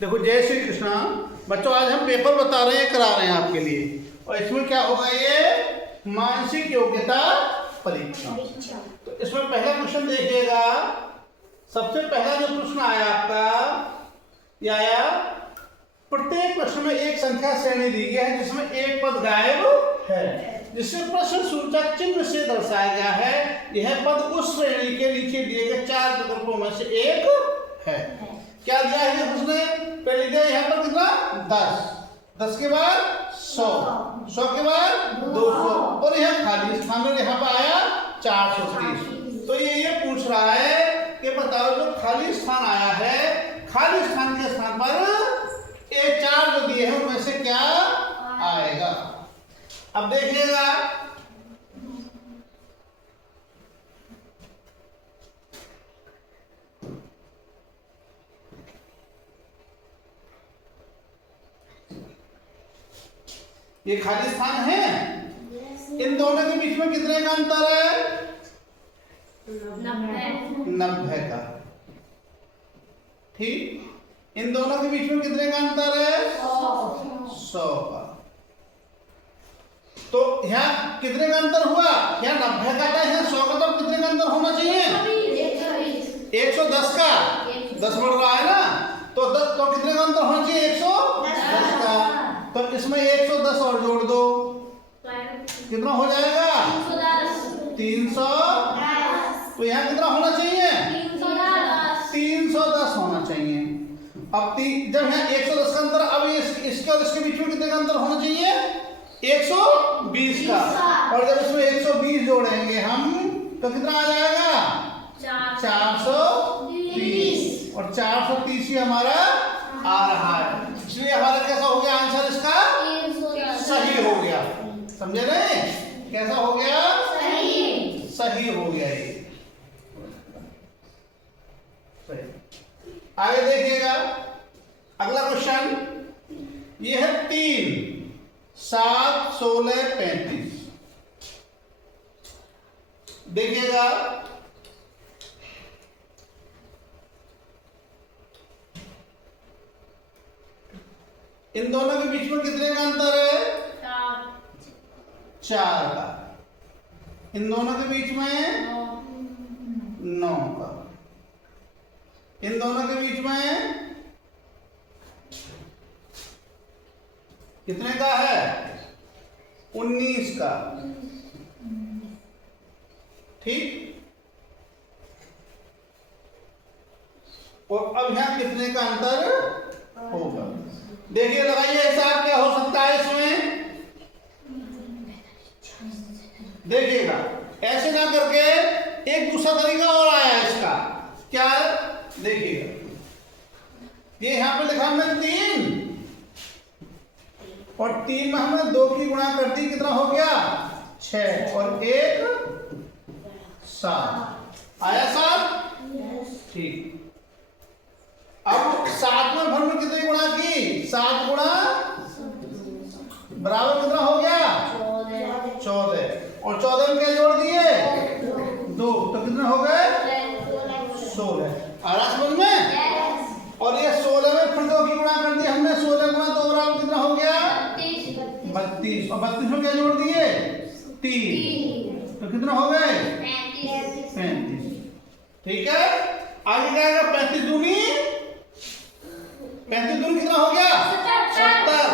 देखो, जय श्री कृष्णा बच्चों। आज हम पेपर बता रहे हैं, करा रहे हैं आपके लिए। और इसमें क्या होगा, ये मानसिक योग्यता परीक्षा। तो इसमें पहला क्वेश्चन देखिएगा। सबसे पहला जो प्रश्न आया आपका, ये आया, प्रत्येक प्रश्न में एक संख्या श्रेणी दी गई है जिसमें एक पद गायब है, जिसे प्रश्न सूचक चिन्ह से दर्शाया गया है। यह पद उस श्रेणी के नीचे दिए गए 4 विकल्पों में से एक है। क्या दिया है उसने? पहले दिया यहाँ पर कितना, 10, 10 के बाद 100, 100 के बाद 200, और यहाँ खाली स्थान में यहाँ पर आया 430। तो ये पूछ रहा है कि बताओ, जो खाली स्थान आया है, खाली स्थान के स्थान पर ये 4 जो दिए हैं उनमें से क्या आएगा। अब देखिएगा, ये खाली स्थान है, इन दोनों के बीच में कितने का अंतर है? 90 का। ठीक, इन दोनों के बीच में कितने का अंतर है? 100 का। तो यहाँ कितने का अंतर हुआ? यहाँ 90 का था, यहाँ 100 का। तो कितने का अंतर होना चाहिए? 110 का। 10 बढ़ रहा है ना, तो 10, तो कितने का अंतर होना चाहिए? 110 का। तो इसमें 110 और जोड़ दो, कितना हो जाएगा? 310। तो यहाँ कितना होना चाहिए? 310 होना चाहिए। अब जब यहाँ 110 का अंतर, अब इसके और इसके बीच में कितने का अंतर होना चाहिए? 120 का। और जब इसमें 120 जोड़ेंगे हम, तो कितना आ जाएगा? 430। और 430 ही हमारा आ रहा है। इसलिए हमारा कैसा हो गया आंसर? इसका सही हो गया। समझे नहीं? कैसा हो गया? सही हो गया ये। सही। आगे देखिएगा, अगला क्वेश्चन ये है 3, 7, 16, 35। देखिएगा, इन दोनों के बीच में कितने का अंतर है? 4 का। इन दोनों के बीच में 9 का। इन दोनों के बीच में कितने का है? 19 का। ठीक, और अब यहां कितने का अंतर होगा? देखिए, लगाइए हिसाब, क्या हो सकता है इसमें। देखिएगा, ऐसे ना करके एक दूसरा तरीका और आया इसका। क्या? देखिएगा, ये यहां पे लिखा हमने 3, और 3 में हमने 2 की गुणा कर दी, कितना हो गया? 6, और 1 7 आया 7। ठीक, अब 7 में भर में कितनी गुणा की? 7 गुणा बराबर कितना हो गया? 14। और 14 में क्या जोड़ दिए? 2, तो कितने हो गए? 16। आ रहा समझ में? और ये 16 में फिर 2 की गुणा कर दी हमने। 16 गुणा 2 बराबर कितना हो गया? 32। और 32 में क्या जोड़ दिए? 3, तो कितना हो गए? 35। ठीक है, आगे क्या आएगा? 35 दूनी कितना हो गया? 70।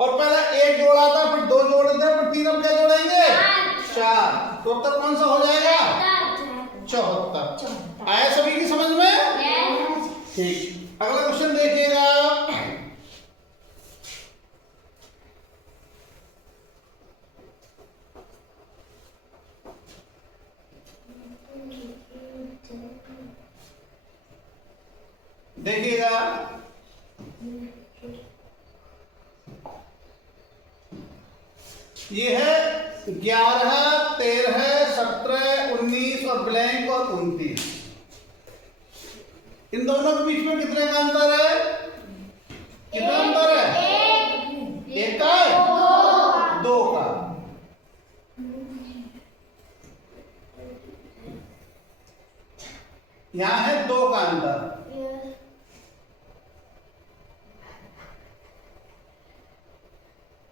और पहला 1 जोड़ा था, फिर 2 जोड़े थे, फिर 3, अब क्या जोड़ेंगे? 4। तो उत्तर कौन सा हो जाएगा? 74। आया सभी की समझ में? ठीक, अगला क्वेश्चन देखिएगा। देखिएगा, ये है 11, 13, 17, 19 और ब्लैंक और 29। इन दोनों के बीच में कितने का अंतर है? कितना अंतर है? 1 का, 2 का। यहाँ है 2 का अंतर।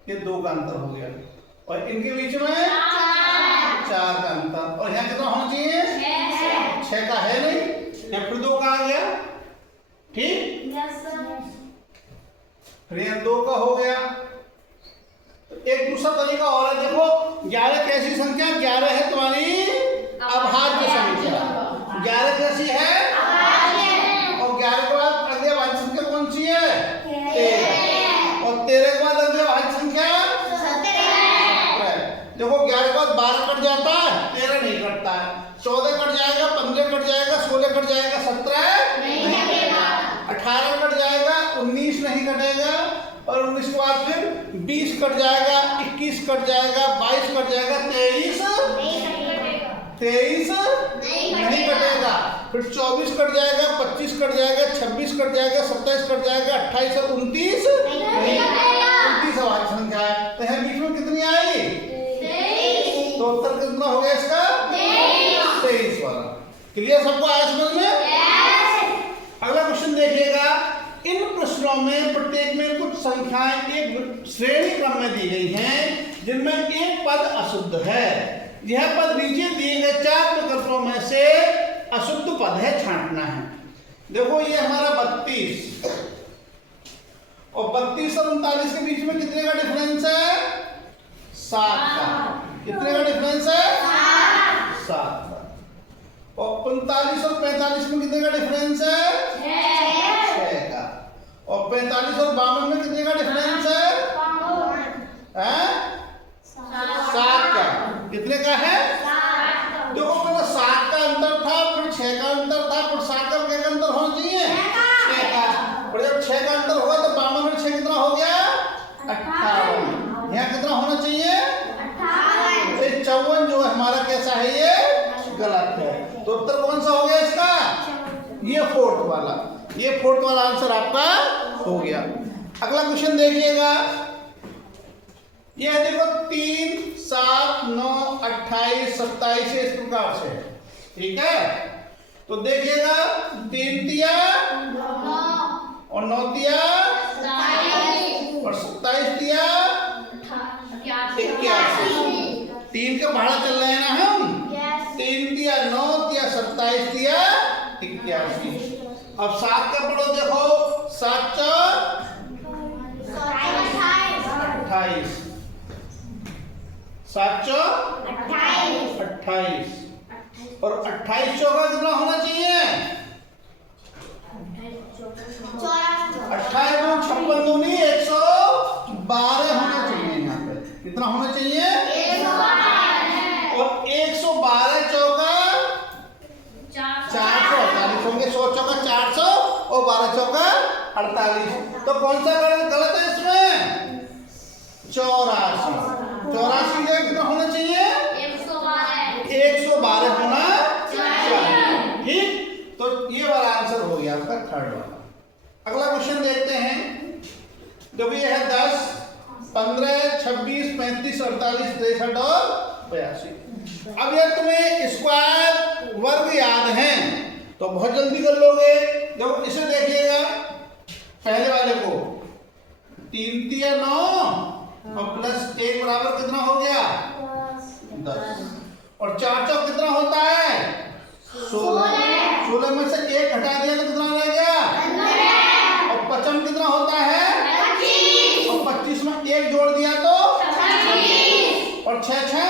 ये 2 का अंतर हो गया, और इनके बीच में 4 का अंतर, और यहाँ कितना होना चाहिए 6 का है नहीं, यहाँ फिर 2 का आ गया, ठीक। फिर यहाँ 2 का हो गया। एक दूसरा तरीका और है, देखो 11 कैसी संख्या, 11 है तुम्हारी अभाज्य संख्या, 11 कैसी है, और 11 के बाद अगली अभाज्य संख्या कौन सी है 13, और 13 के बाद अगली अभाज्य संख्या 17। देखो 11 के बाद 12 कट जाता है, 13 नहीं कटता है, 14 कट जाएगा, 15 कट जाएगा, 16 कट जाएगा, 17 नहीं कटेगा, 18 कट जाएगा, 19 नहीं कटेगा, और 19 के बाद फिर 20 कट जाएगा, 21 कट जाएगा, 22 कट जाएगा, 23 नहीं कटेगा, फिर 24 कट जाएगा, 25 कट जाएगा, 26 कट जाएगा, 27 कट जाएगा, 28 और 29 नहीं कटेगा। 29 अभाज्य संख्या है, तो यहाँ बीच में कितनी आई 23, तो उत्तर कितना हो गया इसका 23 वाला। क्लियर सबको आया समझ में? अगला क्वेश्चन देखिएगा, इन प्रश्नों में प्रत्येक में कुछ संख्याएं एक श्रेणी क्रम में दी गई हैं जिनमें एक पद अशुद्ध है। यह पद नीचे दिए गए 4 विकल्पों में से अशुद्ध पद है, छांटना है। देखो ये हमारा 32 और 32 और 39 के बीच में कितने का डिफरेंस है 7 का। कितने का डिफरेंस है 7 का। और 45 और 45 में कितने का डिफरेंस है 6 का। और 45 और 52 में कितने का डिफरेंस है 7 का। कितने का है देखो पहले 7 का अंतर था, फिर 6 का अंतर था, फिर 7 का क्या अंतर होना चाहिए 6 का। और जब 6 का अंतर होगा तो 52 में 6 कितना हो गया 58। यहाँ कितना होना चाहिए 54 जो हमारा कैसा है ये गलत है। तो उत्तर कौन सा हो गया इसका ये फोर्थ वाला। ये फोर्थ वाला आंसर आपका हो गया। अगला क्वेश्चन देखिएगा, ये देखो 3, 7, 9, 28, 27 इस प्रकार से, ठीक है। तो देखिएगा 3 तिया और 9 तिया और 27 तिया 81। 3 के भाड़ा चल रहे हैं ना हम, 3 तिया 9 तिया 27 तिया 81। अब 7 का पढ़ो, देखो 7 4 28, 7 4 28 और 28 चौका कितना होना चाहिए 28 में 56 दूनी 112 होना चाहिए। यहाँ पे कितना होना चाहिए 112 और 112 चौका 448 होंगे। 100 चौका 400 और 12 चौका 48। तो कौन सा गलत है इसमें 84। 84 जगह कितना होना चाहिए 112 होना चाहिए, ठीक। तो ये वाला आंसर हो गया आपका थर्ड वाला। अगला क्वेश्चन देखते हैं, जो भी है 10, 15, 26, 35, 48, 63 और 82। अब यह तुम्हें स्क्वायर वर्ग याद हैं तो बहुत जल्दी कर लोगे। जब इसे देखिएगा पहले वाले को 3 तिया 9 और प्लस 1 बराबर कितना हो गया 10 और 4 चौक कितना होता है 16। 16 में से 1 हटा दिया तो कितना रह गया 15 और 55 कितना होता है 25 और 25 में 1 जोड़ दिया तो 26 और 6 6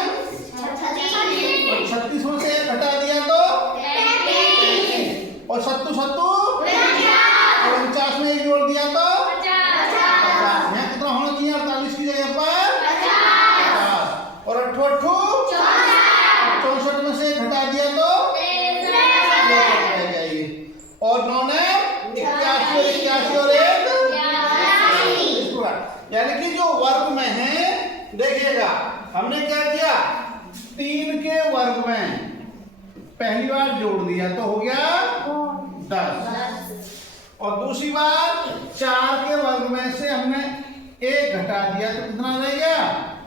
और 36 में से 1 हटा दिया तो 33 और 7 7 और 49 में 1 जोड़ दिया तो 50। यहाँ कितना होना चाहिए 48 की जगह पर 50 और 8 64 में से 1 हटा दिया तो और 9 ने 81 और 1 यानी कि जो वर्ग में है देखिएगा हमने क्या किया 3 के वर्ग में पहली बार जोड़ दिया तो हो गया 10 और दूसरी बार 4 के वर्ग में से हमने 1 घटा दिया तो कितना रह गया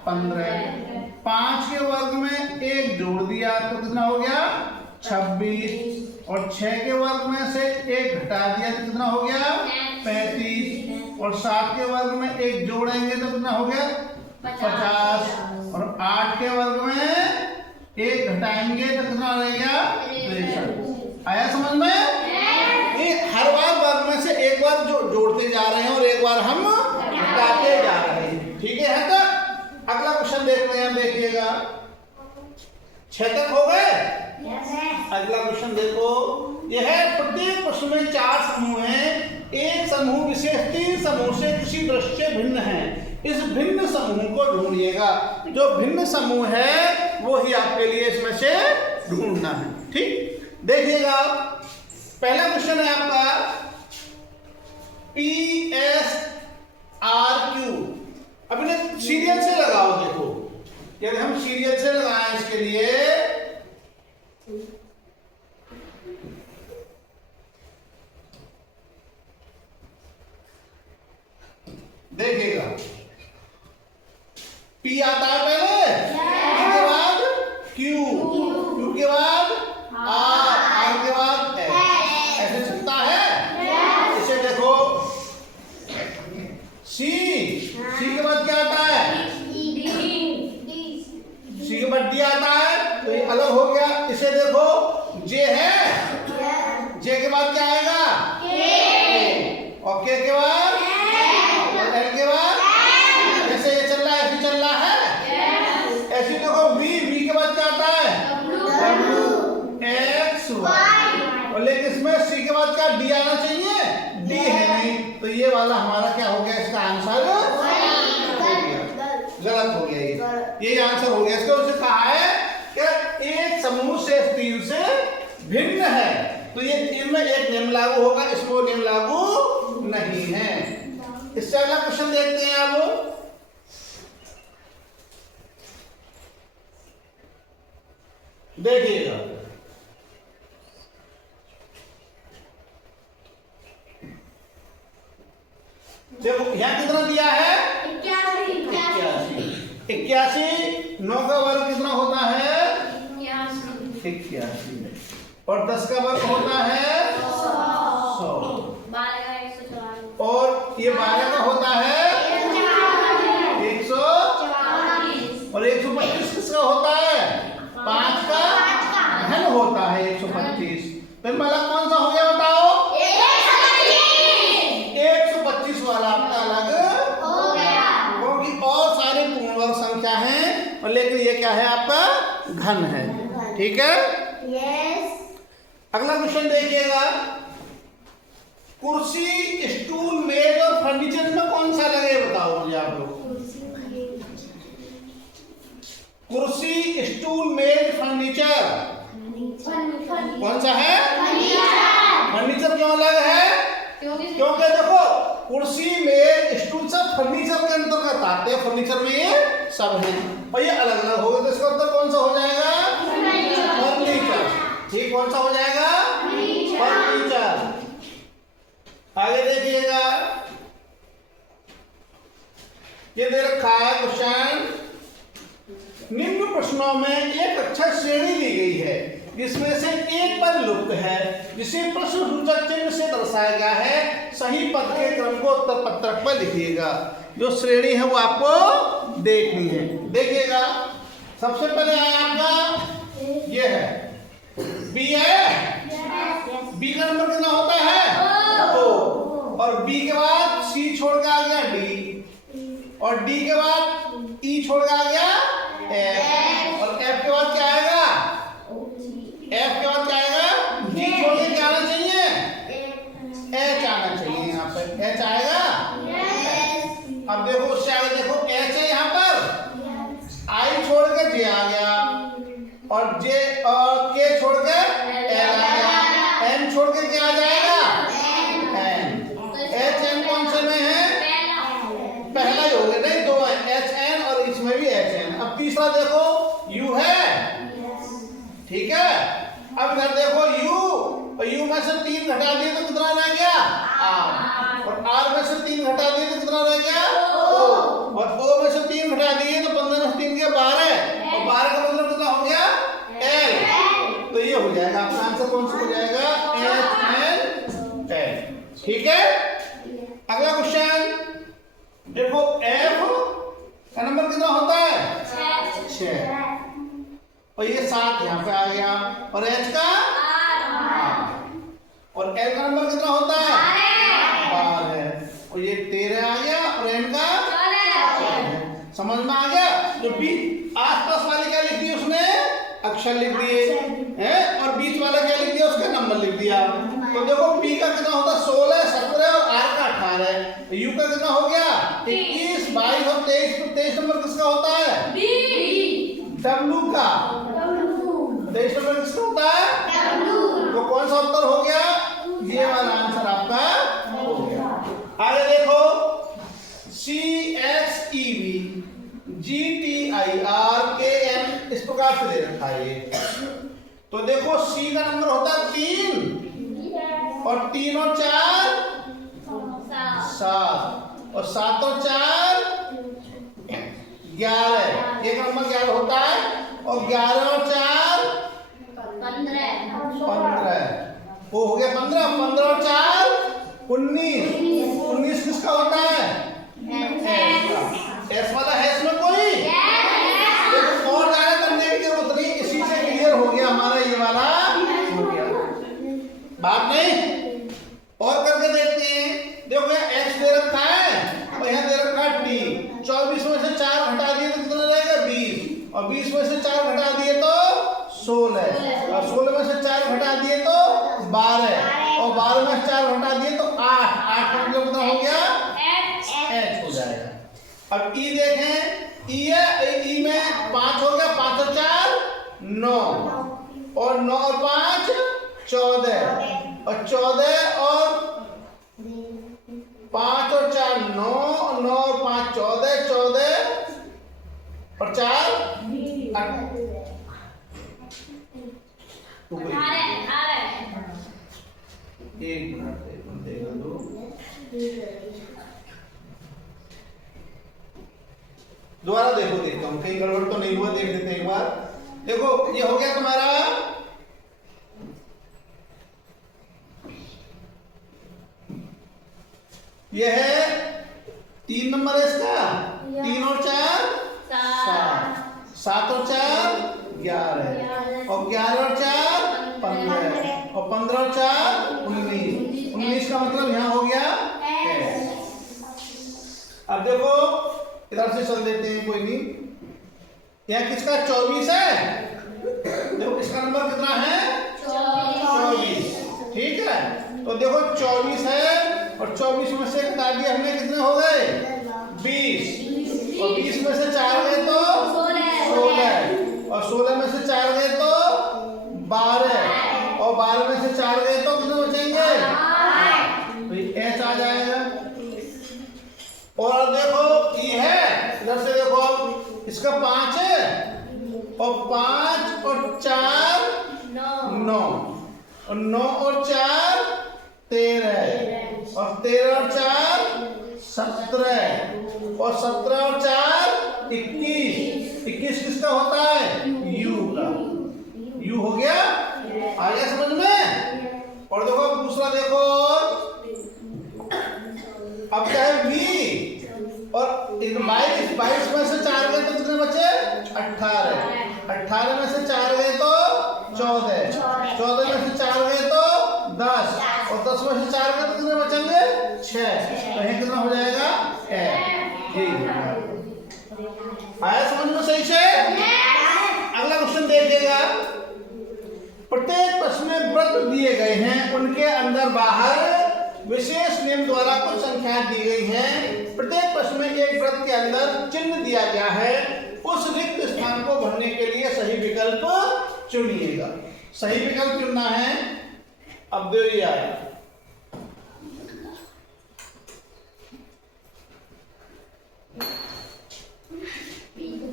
15। 5 के वर्ग में 1 जोड़ दिया तो कितना हो गया 26 और 6 के वर्ग में से 1 घटा दिया तो कितना हो गया 35 और 7 के वर्ग में 1 जोड़ेंगे तो कितना हो गया 50 और 8 के वर्ग में 1 घटाएंगे तो कितना रहेगा 63। आया समझ में? ये हर बार वर्ग में से एक बार जोड़ते जा रहे हैं और एक बार हम घटाते जा रहे हैं। ठीक है यहाँ तक? अगला क्वेश्चन देखते हैं, देखिएगा 6 तक हो गए। अगला क्वेश्चन देखो, यह है प्रत्येक प्रश्न में 4 समूह हैं। एक समूह विशेष 3 समूह से किसी दृष्टि से भिन्न है। इस भिन्न समूह को ढूंढिएगा। जो भिन्न समूह है वो ही आपके लिए इसमें से ढूंढना है। ठीक, देखिएगा पहला क्वेश्चन है आपका PSRQ। अब इन्हें सीरियल से लगाओ। देखो यदि हम सीरियल से लगाएं इसके लिए, देखिएगा P आता है पहले, P के बाद Q, Q के बाद R, R के बाद S, ऐसे चलता है। इसे देखो C, C के बाद क्या आता है? C के बाद D आता है, तो ये अलग हो गया। इसे देखो J है, J के बाद क्या आएगा? K, और K के बाद L के बाद, ऐसे ये चल रहा है, ऐसे चल रहा है। ऐसे देखो V के बाद क्या आता है? W, X, Y, और लेकिन इसमें C के बाद क्या D आना चाहिए? D है नहीं, तो ये वाला हमारा क्या हो गया? इसका आंसर गलत हो गया। ये आंसर हो गया इसका। उसे कहा है कि एक समूह से 3 से भिन्न है, तो ये इनमें एक नियम लागू होगा, इसको नियम लागू नहीं है। इससे अगला क्वेश्चन देखते हैं। अब देखिएगा, देखो यहां कितना दिया है? 81। 9 का वर्ग कितना होता है? 81, और 10 का वर्ग होता है 100, और ये 12 का होता है 140, और 125 किसका होता है? 5 का घन होता है 125। फिर मतलब कौन सा हो गया बताओ? 125 वाला आपका अलग हो गया, क्योंकि और सारे पूर्ण वर्ग संख्या हैं, और लेकिन ये क्या है? आपका घन है। ठीक है? अगला क्वेश्चन देखिएगा, कुर्सी, स्टूल, मेज और फर्नीचर में कौन सा लगे बताओ मुझे आप लोग। कुर्सी, स्टूल, मेज, फर्नीचर कौन सा है? फर्नीचर क्यों अलग है? क्योंकि देखो कुर्सी, मेज, स्टूल सब फर्नीचर के अंतर्गत आते हैं। फर्नीचर में ये सब है, और ये अलग अलग होगा, तो इसका उत्तर कौन सा हो जाएगा? फर्नीचर। ठीक, कौन सा हो जाएगा? फर्नीचर। आगे देखिएगा, ये दे रखा है क्वेश्चन, निम्न प्रश्नों में एक अक्षर श्रेणी दी गई है जिसमें से एक पद लुप्त है, जिसे प्रश्नसूचक चिन्ह से दर्शाया गया है। सही पद के क्रम को उत्तर पत्रक पर लिखिएगा। जो श्रेणी है वो आपको देखनी है। देखिएगा, सबसे पहले आया आपका ये है बी है। बी का नंबर कितना होता है? 2, और बी के बाद सी छोड़ के आ गया डी, और डी के बाद ई छोड़ के आ गया एफ, और एफ के बाद क्या आएगा? एफ के बाद क्या आएगा? जी छोड़ के क्या आना चाहिए? एच आना चाहिए। यहाँ पर एच आएगा। अब देखो उससे आगे देखो एच है यहाँ पर, आई छोड़ के जे आ गया, और जे और के छोड़ के एल आ गया, एन छोड़ के क्या आ जाएगा? एन। एच एन कौन से में है? पहला ही हो गया, नहीं 2 है, एच एन और इसमें भी एच एन। अब तीसरा देखो यू है। ठीक है, अब इधर देखो यू, और यू में से 3 घटा दिए तो कितना रह गया? आर, और आर में से 3 घटा दिए तो कितना रह गया? ओ, और ओ में से 3 घटा दिए तो 15 में से 3 के 12, और 12 का मतलब कितना हो गया? एल। तो ये हो जाएगा आपका आंसर। कौन सा हो जाएगा? H N L. ठीक है, अगला क्वेश्चन देखो, एफ का नंबर कितना होता है 6 और ये 7 यहाँ पे आ गया और H का 8 और L का नंबर कितना होता है 12 और ये 13 आ गया और N का 14 समझ में आ गया। जो बीच आसपास वाले क्या लिख दिए उसने अक्षर लिख दिए हैं और बीच वाला क्या लिख दिया उसका नंबर लिख दिया। तो देखो P का कितना होता है 16 17 और R का 18 U का कितना हो गया 21 22 और 23 तो 23 नंबर किसका होता है W का 23 नंबर किसका होता है तो कौन सा उत्तर हो गया ये वाला आंसर आपका हो गया। आगे देखो CXEV GTIRKN इस प्रकार से दे रखा है ये। तो देखो C का नंबर होता है 3 और 3 और 4 7 और 7 और 4 11 एक नंबर 11 होता है और 11 और 4 15 वो हो गया 15 15 और 4 19 किसका होता है एस वाला है इसमें कोई देखो और ज्यादा करने की जरूरत नहीं इसी से क्लियर हो गया हमारा ये वाला हो गया बात नहीं और करके देखते हैं। देखो यहाँ x दे रखा है और यहाँ दे रखा है t 24 में से 4 घटा दिए तो कितना रहेगा 20 और 20 में से 4 घटा दिए तो 16 और 16 में से 4 घटा दिए तो 12 और 12 में से 4 घटा दिए तो 8 का मतलब कितना हो गया h हो जाएगा। अब ई देखें ई है ई में 5 हो गया 5 और 4 9 और 9 और 5 14 और 14 और 5 और 4 9 9 और 5 14 14 और 4 एक मिनट देखो दो दोबारा देखता हूँ कहीं गड़बड़ तो नहीं हुआ देख लेते एक बार। देखो ये हो गया तुम्हारा ये है 3 नंबर है इसका 3 और 4 7 7 और 4 11 और 11 और 4 15 और 15 और 4 19 का मतलब यहाँ हो गया अब देखो इधर से चल देते हैं कोई नहीं यहाँ किसका 24 है देखो इसका नंबर कितना है 24 ठीक है। तो देखो 24 है और 24 में से घटा दिया हमने कितने हो गए 20 और 20 में से 4 गए तो 16 और 16 में से 4 गए तो 12 और 12 में से 4 गए तो कितने बचेंगे तो एच आ जाएगा। और देखो ई है इधर से देखो इसका 5 है और 5 और 4 9 और 9 और 4 13 और 13 और 4 17 और 17 और 4 21 किसका होता है यू का यू हो गया आ गया समझ में। और देखो दूसरा देखो अब क्या है v और 22 में से 4 गए तो कितने बचे 18 में से 4 गए तो 14 में से 4 गए तो 10 और 10 में से 4 गए तो कितने बचेंगे 6 तो यह कितना हो जाएगा आया समझ में सही से। अगला क्वेश्चन देखिएगा प्रत्येक प्रश्न में वृत्त दिए गए हैं उनके अंदर बाहर विशेष नियम द्वारा कुछ संख्याएं दी गई हैं। प्रत्येक प्रश्न में एक वृत्त के अंदर चिन्ह दिया गया है उस रिक्त स्थान को भरने के लिए सही विकल्प चुनिएगा। सही विकल्प चुनना है अब देखिए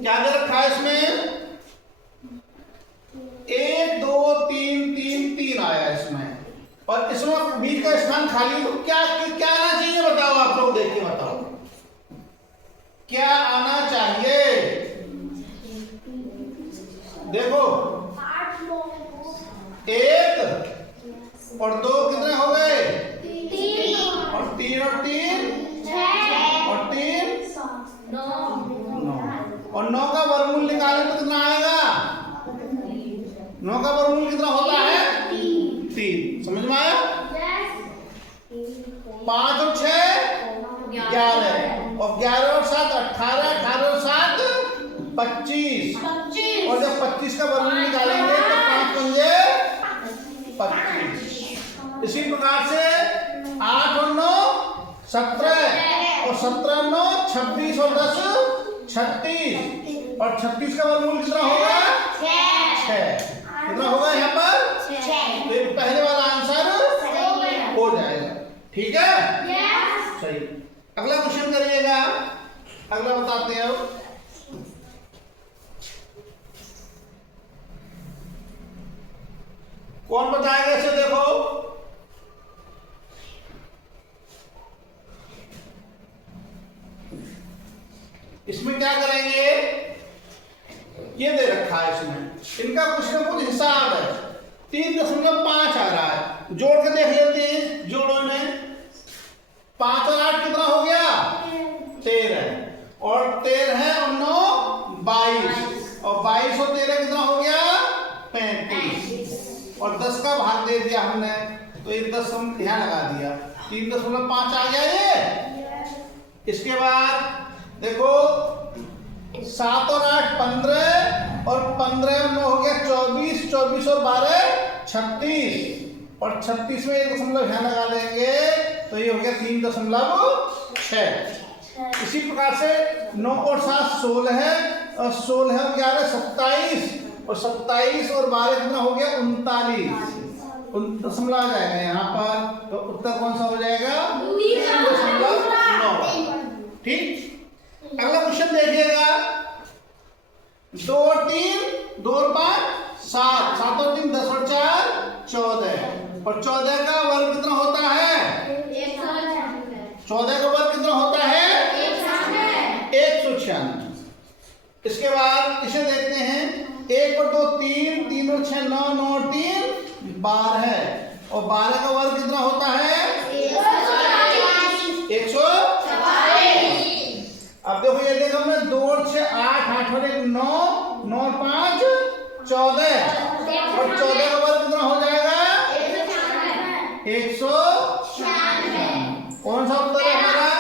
क्या दे रखा है इसमें 1 2 3 3 3 आया इसमें और इसमें बीच का स्थान खाली तो क्या क्या आना चाहिए बताओ आप लोग देख के बताओ क्या आना चाहिए। देखो 1 और 2 कितने हो गए 3 और 3 और 3 और 3 9 और 9 का वर्गमूल निकालें तो कितना आएगा? 9 का वर्गमूल कितना होता है? 3। समझ में आया? 5 और 6 11 और 11 और 7 18, 18 और 7 25 और जब 25 का वर्गमूल निकालेंगे तो 5 पंजे 25। इसी प्रकार से 8 और 9 17 और 17 9 26 और 10 36 और 36 का वर्गमूल कितना होगा? 6। कितना होगा यहाँ पर? 6। तो पहले वाला आंसर हो जाएगा। ठीक है, सही। अगला क्वेश्चन करिएगा, अगला बताते हैं। कौन बताएगा इसे? देखो, इसमें क्या करेंगे, ये दे रखा है इसमें, इनका कुछ ना कुछ हिसाब है। 3.5 आ रहा है, जोड़ के देख लेते हैं। जोड़ो ने 5 और 8 कितना हो गया? 13 और 13 और 9 22 और 22 और 13 कितना हो गया? 35 और 10 का भाग दे दिया हमने तो एक 10 हम यहाँ लगा दिया। 3.5 आ गया ये। इसके बाद देखो 7 और 8 15 और 15 और 9 हो गया 24, 24 और 12 36 और 36 में 1 दशमलव यहाँ लगा देंगे तो ये हो गया 3.6। इसी प्रकार से 9 और 7 16 है और 16 और 11 27 और 27 और 12 कितना हो गया? 39 दशमलव आ जाएगा यहाँ पर। तो उत्तर कौन सा हो जाएगा? 3.9। ठीक, अगला क्वेश्चन देखिएगा। 2 और 3 2 और 5 7, 7 और 3 10 और 4 14 और 14 का वर्ग कितना होता है? 14 का वर्ग कितना होता है? 196। इसके बाद इसे देखते हैं। 1 और 2 3, 3 और 6 9, 9 और 3 12 और 12 का वर्ग कितना होता है? 144। अब देखो ये देखो हमने 2 और 6 8, 8 और 1 9, 9 और 5 14 और 14 का वर्ग कितना हो जाएगा? 196। कौन सा उत्तर है हमारा?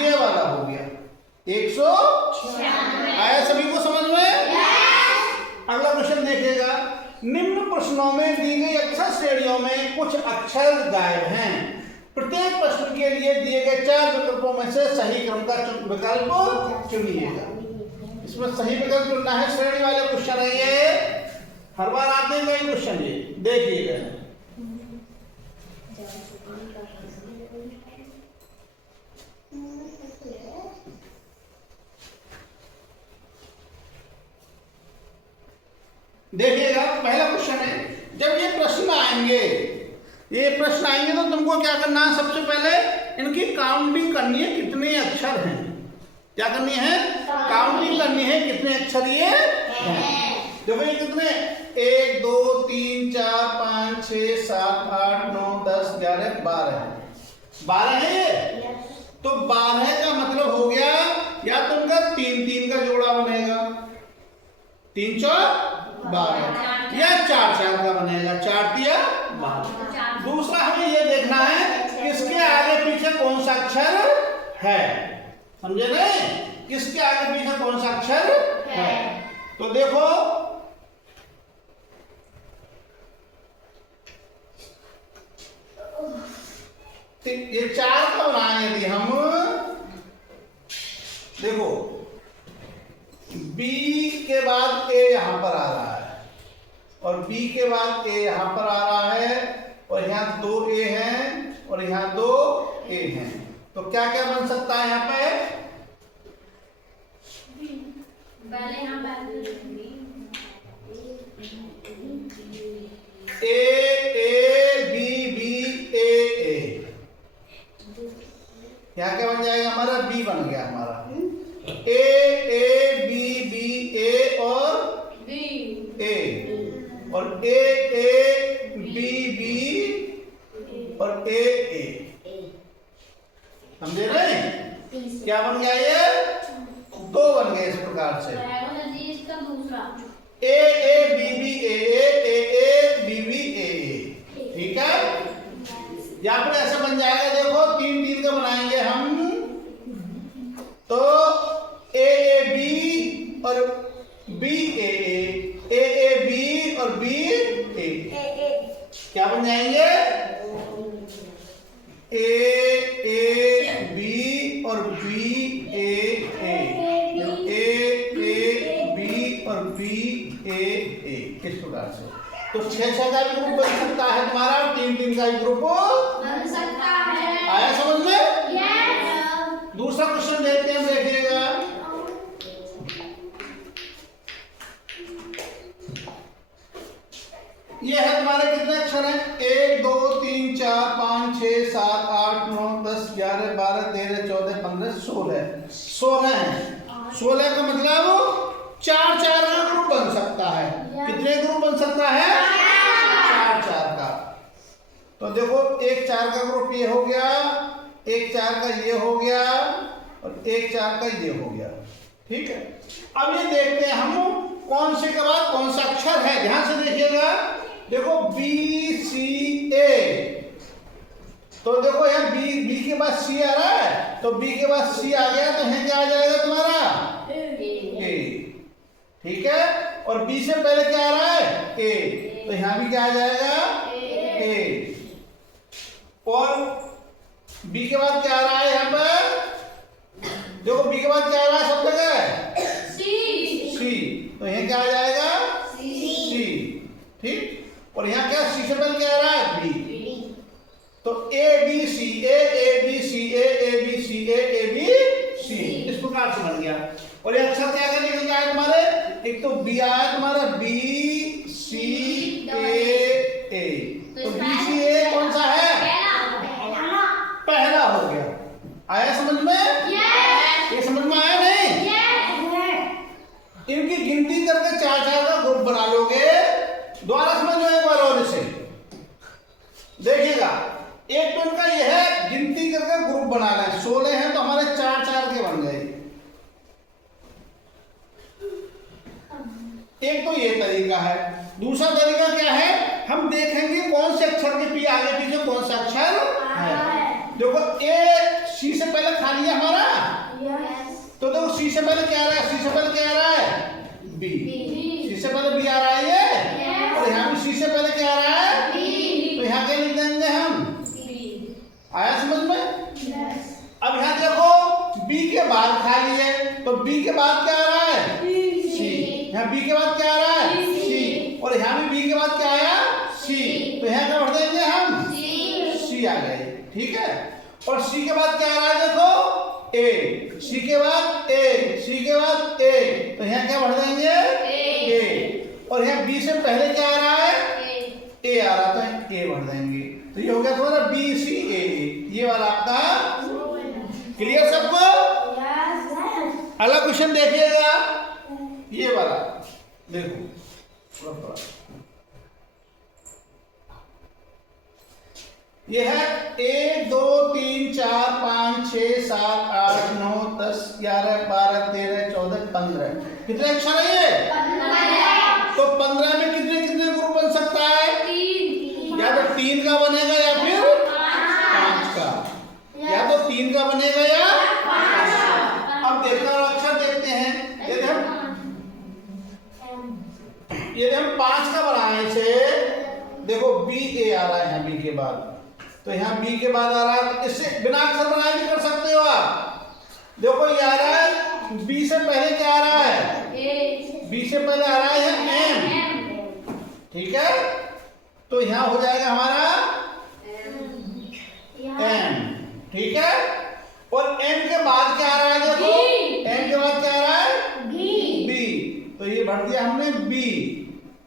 ये वाला हो गया 196। आया सभी को समझ में? अगला क्वेश्चन देखिएगा। निम्न प्रश्नों में दी गई अक्षर श्रेणियों में कुछ अक्षर गायब हैं। प्रत्येक प्रश्न के लिए दिए गए 4 विकल्पों में से सही क्रम का विकल्प चुनिएगा। इसमें सही विकल्प चुनना है। श्रेणी वाले क्वेश्चन है ये, हर बार आते हैं कई क्वेश्चन। ये देखिएगा। देखिएगा, पहला क्वेश्चन है, जब ये प्रश्न आएंगे तो तुमको क्या करना है? सबसे पहले इनकी काउंटिंग करनी है, कितने अक्षर हैं। क्या करनी है? काउंटिंग करनी है, कितने अक्षर ये हैं। देखो ये कितने? 1 2 3 4 5 6 7 8 9 10 11 12 है ये। तो 12 का मतलब हो गया या तुमका 3 3 का जोड़ा बनेगा, 3 4 12 या 4 4 का बनेगा, 4 3 12। दूसरा हमें ये देखना है किसके आगे पीछे कौन सा अक्षर है। समझे नहीं? किसके आगे पीछे कौन सा अक्षर है। तो देखो ये 4 का बनाए यदि हम, देखो B के बाद A यहां पर आ रहा है और B के बाद A यहां पर आ रहा है और यहाँ 2 A हैं और यहाँ 2 A हैं। तो क्या क्या बन सकता है यहाँ पे? A A B B A A। यहाँ क्या बन जाएगा हमारा? B बन गया हमारा। A A B B A और B A और A A B B और A A। समझे नहीं? क्या बन गया ये? दो बन गए इस प्रकार से। इसका दूसरा A A B B A A B B A. ठीक है, या फिर ऐसा बन जाएगा, देखो 3 3 का बनाएंगे हम, तो ए बी और बी ए बी और बी ए क्या बन जाएंगे, ए बी और बी ए बी और बी ए किस प्रकार से। तो 6 का भी ग्रुप बन सकता है तुम्हारा, 3 3 का भी ग्रुप बन सकता है। आया समझ में? यस। दूसरा क्वेश्चन देखते हैं, देखिएगा। ये है तुम्हारे कितने अक्षर हैं, 1 2 3 4 5 6 7 8 9 10 11 12 13 14 15 16 हैं। 16 का मतलब 4 4 का ग्रुप बन सकता है। कितने ग्रुप बन सकता है? 4 4 का। तो देखो 1 4 का ग्रुप ये हो गया, 1 4 का ये हो गया और 1 4 का ये हो गया। ठीक है, अब ये देखते हैं हम कौन से के बाद कौन सा अक्षर है। ध्यान से देखिएगा, देखो बी सी ए, तो देखो यहाँ बी के बाद सी आ रहा है, तो बी के बाद सी आ गया, तो यहाँ क्या आ जाएगा तुम्हारा ए। ठीक है, और बी से पहले क्या आ रहा है ए, तो यहाँ भी क्या आ जाएगा ए। और बी के बाद क्या आ रहा है यहाँ पर, देखो बी के बाद क्या आ रहा है सब जगह सी, तो यहाँ क्या आ जाएगा सी। ठीक, और यहाँ क्या सी से पहले क्या आ रहा है बी, तो A B C A B C A B C A B C इस प्रकार से बन गया। और ये अक्षर क्या करने के आया तुम्हारे, एक तो बी आया तुम्हारा बी सी ए, तो बी सी ए कौन सा है, पहला हो गया। आया समझ में? ये समझ में आया नहीं? इनकी गिनती करके 4 4 का ग्रुप बना लोगे। दोबारा समझ में एक बार और इसे देखिएगा। एक तो इनका यह है गिनती करके ग्रुप बनाना है, 16 हैं तो हमारे 4 4 के बन गए। एक तो ये तरीका है। दूसरा तरीका क्या है, हम देखेंगे कौन से अक्षर के आगे पीछे कौन सा अक्षर है। देखो ए सी से पहले खाली है हमारा, तो देखो सी से पहले क्या आ रहा है, सी से पहले क्या आ रहा है बी, सी से पहले बी आ रहा है ये, और यहाँ भी सी से पहले क्या आ रहा है बी, तो यहाँ क्या लिख देंगे हम आया समझ में? अब यहाँ देखो बी के बाद खाली है, तो बी के बाद क्या आ रहा है सी, यहाँ बी के बाद क्या आ रहा है सी, और यहाँ भी बी के बाद क्या आया सी, तो यहाँ क्या भर देंगे हम सी आ गए। ठीक है, और सी के बाद क्या आ रहा है देखो ए, सी के बाद ए, सी के बाद ए, तो यहाँ क्या भर देंगे ए, और यहाँ बी से पहले क्या आ रहा है ए आ रहा था, ए भर देंगे। तो ये हो गया तुम्हारा बी सी ए, ये वाला आपका क्लियर सबको? अगला क्वेश्चन देखिएगा, ये वाला देखो, ये है 1 2 3 4 5 6 7 8 9 10 11 12 13 14 15 कितने अक्षर है ये? 15। तो 15 में कितने कितने ग्रुप बन सकता है? 3। या तो 3 का बनेगा या फिर 5 का, या तो 3 का बनेगा या 5 का। अब देखना अक्षर देखते हैं, यदि हम 5 का बनाए से, देखो बी ए आ रहा है यहाँ बी के बाद, तो यहाँ बी के बाद आ रहा है, तो इससे बिना अक्षर बनाए भी कर सकते हो आप। देखो ये आ रहा है बी से पहले क्या आ रहा है, बी से पहले आ रहा है एम। ठीक है, तो यहाँ हो जाएगा हमारा एम। ठीक है, और एम के बाद क्या आ रहा है, देखो एम के बाद क्या आ रहा है बी, तो ये भर दिया हमने बी।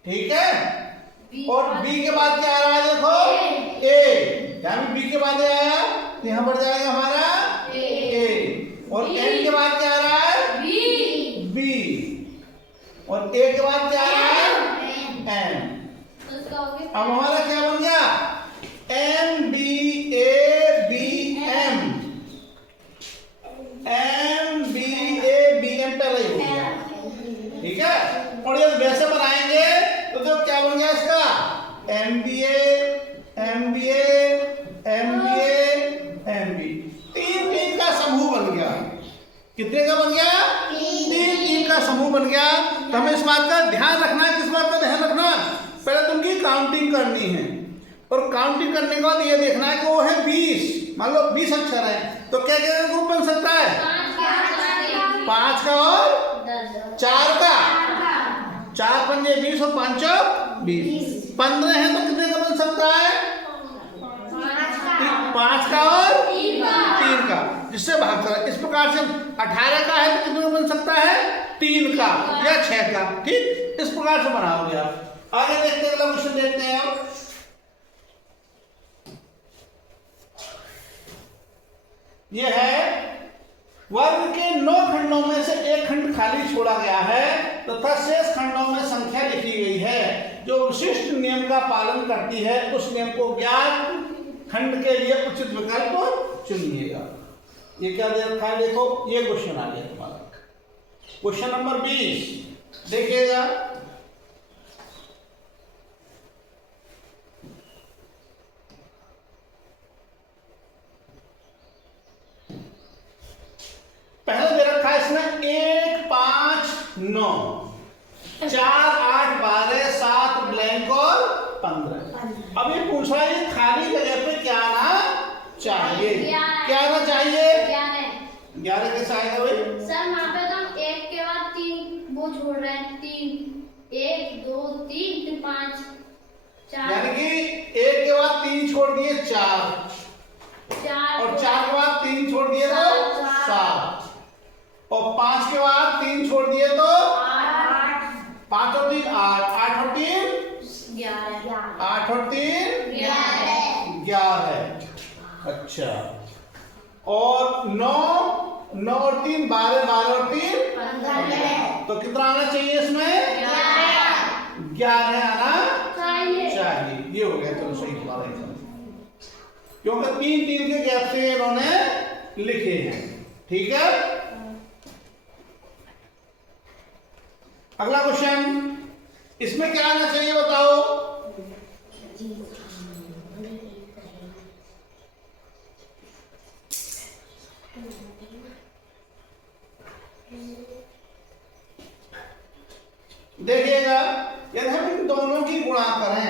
ठीक है, और बी के बाद क्या आ रहा है देखो ए, यहाँ भी बी के बाद आया, तो यहाँ बढ़ जाएगा हमारा ए, और एन के बाद क्या आ रहा है बी, और ए के बाद क्या आ रहा है एन। अब हमारा क्या बन गया M B A B M, M B A B M MBA, MBA, MBA, MBA, तीन का समूह बन गया। कितने का बन गया? तीन का समूह बन गया। तो हमें इस बात का ध्यान रखना है। किस बात का ध्यान रखना? पहले तो उनकी काउंटिंग करनी है और काउंटिंग करने के बाद ये देखना है कि वो है 20। मान लो 20 अक्षर है तो क्या क्या ग्रुप बन सकता है? 5 का और 4 का। 4 पंजे 20 और 5 20। 15 है तो कितने का बन सकता है? 5 का और 3 का, जिससे भाग करा। इस प्रकार से 18 का है तो कितने का बन सकता है? 3 का या 6 का। ठीक, इस प्रकार से बनाओगे आप। आगे देखते हैं, अगला क्वेश्चन देखते हैं आप। यह है वर्ग के 9 खंडों में से एक खंड खाली छोड़ा गया है तथा शेष खंडों में संख्या लिखी गई है। जो विशिष्ट नियम का पालन करती है उस नियम को ज्ञात खंड के लिए उचित विकल्प चुनिएगा। ये क्या दे रखा है? देखो ये क्वेश्चन आ गया तुम्हारा। क्वेश्चन नंबर 20 देखिएगा। पहले दे रखा है इसमें 1, 5, 9, 4, 8, 12, 7 ब्लैंक और 15। अब ये पूछा है ये खाली जगह पे क्या आना चाहिए? क्या आना चाहिए? 11 कैसे आएगा भाई? सर वहाँ पे तो हम 1 के बाद 3 वो छोड़ रहे हैं। 3, 1, 2, 3, फिर 5, 4। यानी कि 1 के बाद 3 छोड़ दिए 4 और 4 के बाद 3 छोड़ दिए तो 7 और 5 के बाद 3 छोड़ दिए तो 5 और 3 8, 8 और 3 11, 8 और 3 11। अच्छा, और 9 और 3 12, 12 और 3 15। तो कितना आना चाहिए इसमें? 11 आना चाहिए। ये हो गया। चलो सही तुम्हारा एकदम, क्योंकि 3 के गैप से इन्होंने लिखे हैं। ठीक है, अगला क्वेश्चन, इसमें क्या आना चाहिए बताओ? देखिएगा, यदि हम इन दोनों की गुणा करें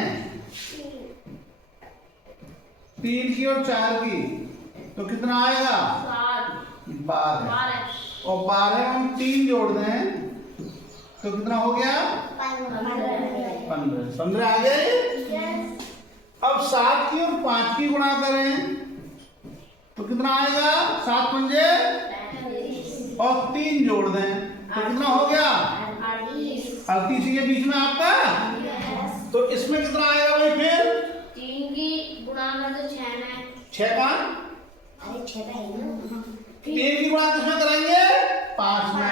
3 की और 4 की तो कितना आएगा? 12। और 12 में हम 3 जोड़ दें तो कितना हो गया? 15 आ गया। अब 7 की और 5 की गुणा करें तो कितना आएगा? 7 पंजे और 3 जोड़ दें तो कितना हो गया? 38 के बीच में आपका। तो इसमें कितना आएगा भाई? फिर 3 की गुणा में तो 6 में 6 का 3 की गुणा किसमें करेंगे? 5 में।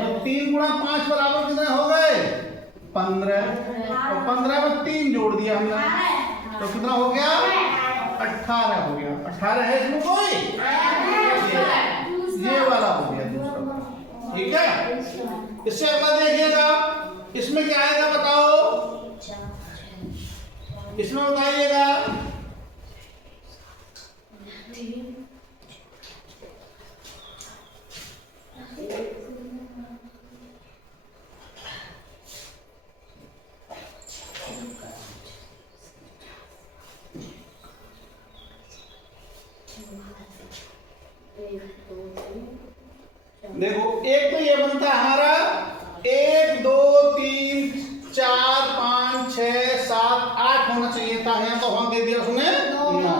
तो 3 गुणा 5 बराबर कितने हो गए? 15। और 15 में 3 जोड़ दिया हमने तो कितना हो गया? 18 हो गया। 18 है इसमें कोई? ये वाला हो गया दूसरा। ठीक है, इससे अगला देखिएगा, इसमें क्या आएगा बताओ? इसमें बताइएगा। देखो, एक तो ये बनता है हमारा 1, 2, 3, 4, 5, 6, 7, 8 होना चाहिए था। यहाँ तो हम दे दिया उसने 9।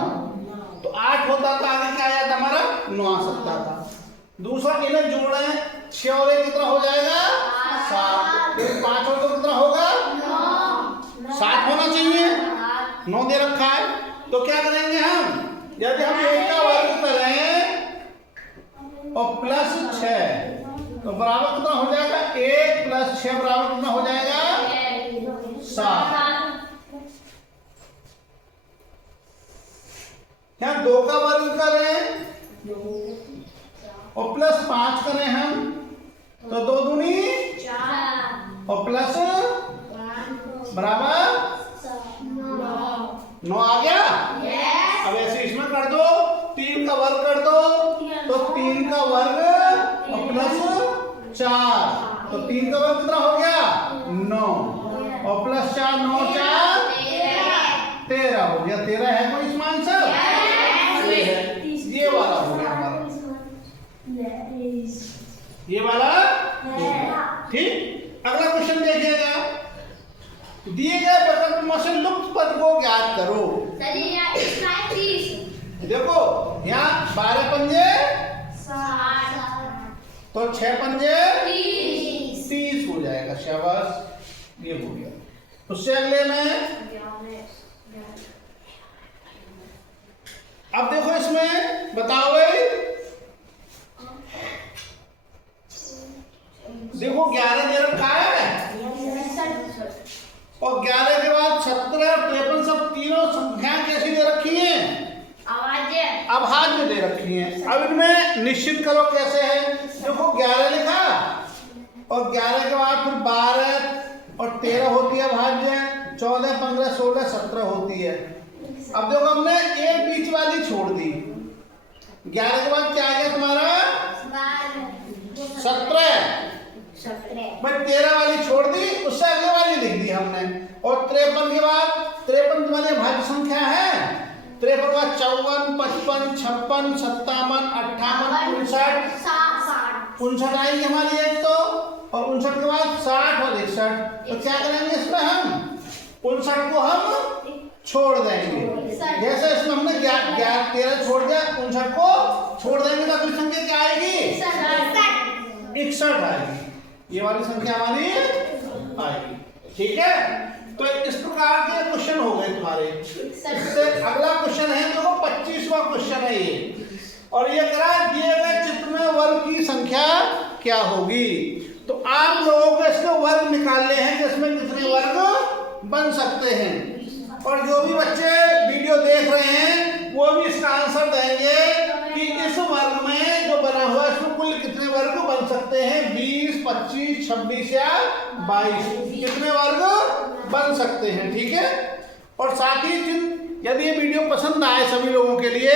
तो 8 होता तो आगे क्या आ जाता हमारा? 9 आ सकता था। दूसरा इन्हें जोड़े 6 और 1 कितना हो जाएगा? 7। 5 और 2 कितना होगा? 7 होना चाहिए। 9 दे रखा है तो क्या करेंगे हम? यदि हम 1 का वर्ग करें और प्लस 6 तो बराबर कितना हो जाएगा? 1 प्लस 6 बराबर कितना हो जाएगा? 7। क्या 2 का वर्ग करें और प्लस 5 करें हम तो 2 दूनी 4 और प्लस बराबर का वर्ग और प्लस 4, तो 3 का वर्ग कितना हो गया 9 और प्लस 4 9 4 13 हो गया। 13 है कोई इसमें आंसर? ये वाला हो गया हमारा, ये वाला ठीक। अगला क्वेश्चन देखिएगा, दिए गए विकल्प में से लुप्त पद को ज्ञात करो। देखो यहाँ 12 पंजे तो 6 पंजे 30 हो जाएगा। शाबाश, ये हो गया। उससे अगले में अब देखो इसमें बताओ भाई, देखो 11 दे रखा है और 11 के बाद 17 53 सब तीनों संख्या कैसी दे रखी हैं? अभाज्य दे रखी हैं। अब इनमें निश्चित करो कैसे है। देखो 11 लिखा और 11 के बाद फिर 12 और 13 होती है अभाज्य, 14 15 16 17 होती है। अब देखो हमने एक बीच वाली छोड़ दी, 11 के बाद क्या आ गया तुम्हारा 17, भाई 13 वाली छोड़ दी, उससे अगले वाली लिख दी हमने। और 53 के बाद 53 तुम्हारी भाज्य संख्या है, 53 के बाद 54 55 56 57 58 59 आएगी हमारी एक तो, और 59 के बाद 60 और 61। तो क्या करेंगे इसमें हम 59 को हम छोड़ देंगे। जैसे इसमें हमने 13 छोड़ दिया, 59 को छोड़ देंगे तो अगली संख्या क्या आएगी 61 आएगी। ये वाली संख्या हमारी आएगी। ठीक है, तो इस प्रकार के क्वेश्चन हो गए तुम्हारे। इससे अगला क्वेश्चन है, देखो 25वां क्वेश्चन है ये, और ये करा दिए गए चित्र में वर्ग की संख्या क्या होगी। तो आप लोगों को इसके वर्ग निकालने हैं कि इसमें कितने वर्ग बन सकते हैं। और जो भी बच्चे वीडियो देख रहे हैं वो भी इसका आंसर देंगे कि इस वर्ग में जो बना हुआ है इसमें कुल कितने वर्ग बन सकते हैं। 20 25 26 या 22 कितने वर्ग बन सकते हैं। ठीक है, और साथ ही यदि ये वीडियो पसंद आए सभी लोगों के लिए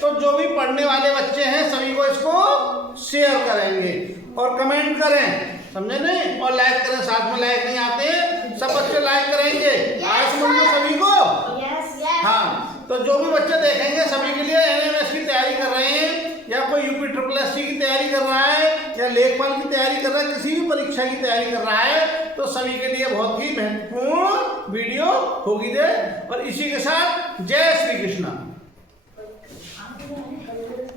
तो जो भी पढ़ने वाले बच्चे हैं सभी को इसको शेयर करेंगे और कमेंट करें, समझे नहीं, और लाइक करें। साथ में लाइक नहीं आते सब बच्चे लाइक करेंगे, आए समझ में सभी को। हाँ, तो जो भी बच्चे देखेंगे सभी के लिए NMS की तैयारी कर रहे हैं या कोई UP SSSC की तैयारी कर रहा है या लेखपाल की तैयारी कर रहा है, किसी भी परीक्षा की तैयारी कर रहा है, तो सभी के लिए बहुत ही महत्वपूर्ण वीडियो होगी दे। और इसी के साथ जय